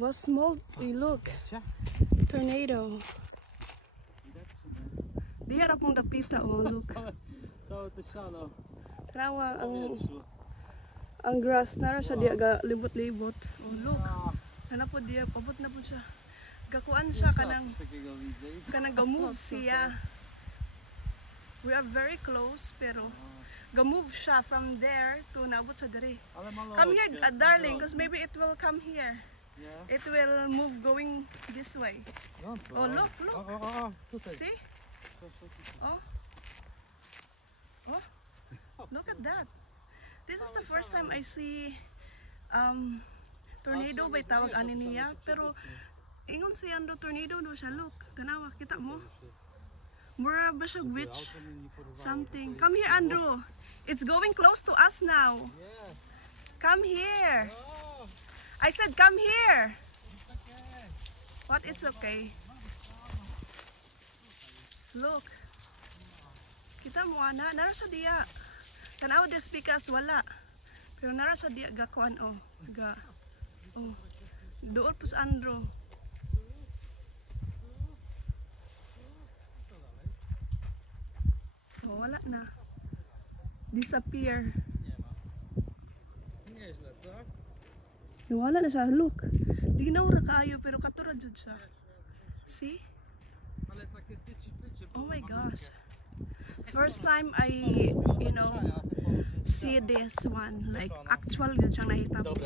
Was small, look. Tornado. Di harap mong dapita, oh, look. Rawa ang grass na siya diya ga libot-libot. Oh, look. Kana po diya, pabot na po siya. Gakuan siya kanang ga-move siya. We are very close pero ga-move siya from there to naabot sa diri. Come here, darling, because maybe it will come here. It will move going this way. Oh, look, look. See? Oh. Oh. Look at that. This is the first time I see tornado by tawag ani niya, pero ingon siya do tornado do siya. Look, tanawa kita mo. Mura ba siya witch? Something. Come here, Andrew. It's going close to us now. Come here. I said come here. What? It's okay. Look. Kita mo ana, nara sa diya. Tanaw des pikas wala. Pero nara sa diya gakuan oh. Ga. Oh. Dool po sa Andrew. Oh, wala na. Disappear. Wala na siya. Look. Di na ura kaayo pero katura jud siya. See? Oh my gosh. First time I, see this one. Like actual yun siyang nahitabo.